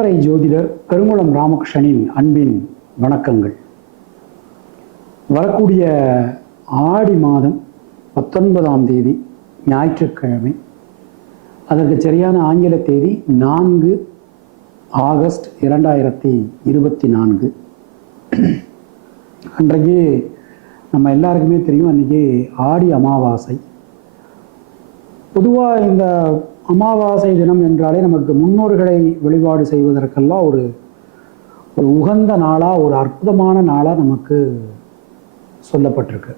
பரம்பரை ஜோதிடர் பெருங்குளம் ராமகிருஷ்ணனின் அன்பின் வணக்கங்கள். வரக்கூடிய ஆடி மாதம் 19ஆம் தேதி ஞாயிற்றுக்கிழமை, அதற்கு சரியான ஆங்கில தேதி 4 ஆகஸ்ட் 2024. அன்றைக்கு நம்ம எல்லாருக்குமே தெரியும், அன்றைக்கி ஆடி அமாவாசை. பொதுவாக இந்த அமாவாசை தினம் என்றாலே நமக்கு முன்னோர்களை வழிபாடு செய்வதற்கெல்லாம் ஒரு உகந்த நாளாக, ஒரு அற்புதமான நாளாக நமக்கு சொல்லப்பட்டிருக்கு.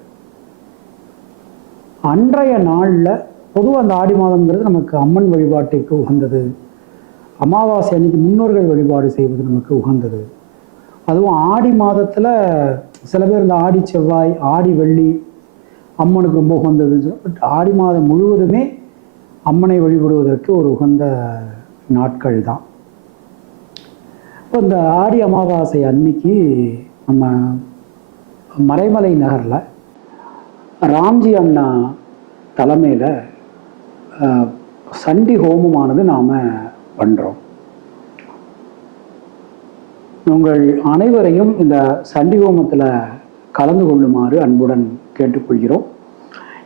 அன்றைய நாளில் பொதுவாக அந்த ஆடி மாதம்ங்கிறது நமக்கு அம்மன் வழிபாட்டிற்கு உகந்தது. அமாவாசை அன்னைக்கு முன்னோர்கள் வழிபாடு செய்வது நமக்கு உகந்தது. அதுவும் ஆடி மாதத்தில் சில பேர் இந்த ஆடி செவ்வாய், ஆடி வெள்ளி அம்மனுக்கு ரொம்ப உகந்தது. பட் ஆடி மாதம் முழுவதுமே அம்மனை வழிபடுவதற்கு ஒரு உகந்த நாட்கள் தான். இப்போ இந்த ஆடி அமாவாசை அன்னைக்கு நம்ம மறைமலை நகரில் ராம்ஜி அண்ணா தலைமையில் சண்டி ஹோமமானது நாம் பண்ணுறோம். உங்கள் அனைவரையும் இந்த சண்டி ஹோமத்தில் கலந்து கொள்ளுமாறு அன்புடன் கேட்டுக்கொள்கிறோம்.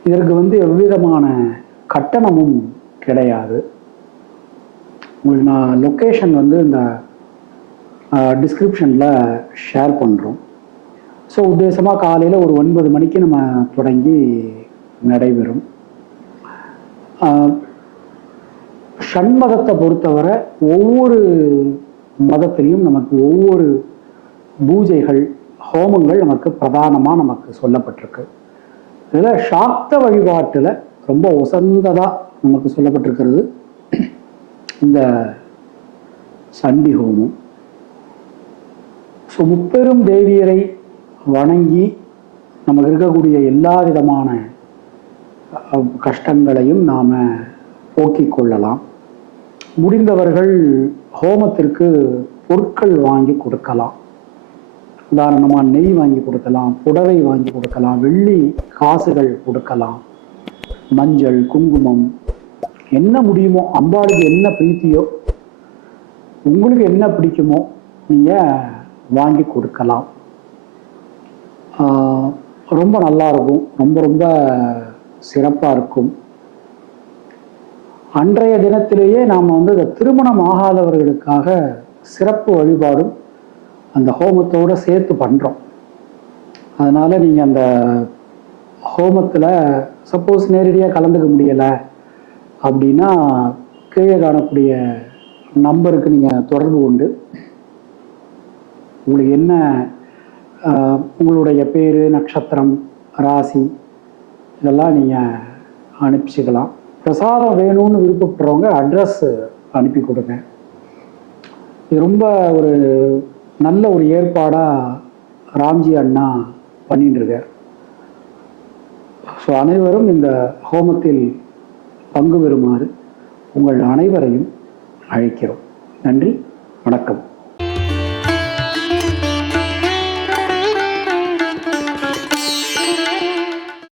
இதற்கு எவ்விதமான கட்டணமும் கிடையாது. உங்களுக்கு நான் லொக்கேஷன் இந்த டிஸ்கிரிப்ஷனில் ஷேர் பண்ணுறோம். ஸோ உத்தேசமாக காலையில் ஒரு 9 மணிக்கு நம்ம தொடங்கி நடைபெறும். ஷண்மதத்தை பொறுத்தவரை ஒவ்வொரு மதத்திலையும் நமக்கு ஒவ்வொரு பூஜைகள், ஹோமங்கள் நமக்கு பிரதானமாக நமக்கு சொல்லப்பட்டிருக்கு. இதில் சாக்த வழிபாட்டில் ரொம்ப உசந்ததாக நமக்கு சொல்லப்பட்டிருக்கிறது இந்த சண்டி ஹோமம். ஸோ முப்பெரும் தேவியரை வணங்கி நமக்கு இருக்கக்கூடிய எல்லா விதமான கஷ்டங்களையும் நாம் போக்கிக் கொள்ளலாம். முடிந்தவர்கள் ஹோமத்திற்கு பொருட்கள் வாங்கி கொடுக்கலாம். உதாரணமாக நெய் வாங்கி கொடுக்கலாம், புடவை வாங்கி கொடுக்கலாம், வெள்ளி காசுகள் கொடுக்கலாம், மஞ்சள், குங்குமம், என்ன முடியுமோ, அம்பாளுக்கு என்ன பிரீத்தியோ, உங்களுக்கு என்ன பிடிக்குமோ நீங்கள் வாங்கி கொடுக்கலாம். ரொம்ப நல்லா இருக்கும், ரொம்ப ரொம்ப சிறப்பாக இருக்கும். அன்றைய தினத்திலேயே நாம் இந்த திருமணம் ஆகாதவர்களுக்காக சிறப்பு வழிபாடும் அந்த ஹோமத்தோடு சேர்த்து பண்ணுறோம். அதனால் நீங்கள் அந்த ஹோமத்தில் சப்போஸ் நேரடியாக கலந்துக்க முடியலை அப்படின்னா கீழே காணக்கூடிய நம்பருக்கு நீங்கள் தொடர்பு கொண்டு உங்களுக்கு என்ன உங்களுடைய பேர், நட்சத்திரம், ராசி இதெல்லாம் நீங்கள் அனுப்பிச்சிக்கலாம். பிரசாதம் வேணும்னு விருப்பப்படுறவங்க அட்ரஸ் அனுப்பி கொடுங்க. இது ரொம்ப ஒரு நல்ல ஒரு ஏற்பாடாக ராம்ஜி அண்ணா பண்ணிட்டு இருக்கார். ஸோ அனைவரும் இந்த ஹோமத்தில் பங்கு பெறுமாறு உங்கள் அனைவரையும் அழைக்கிறோம். நன்றி, வணக்கம்.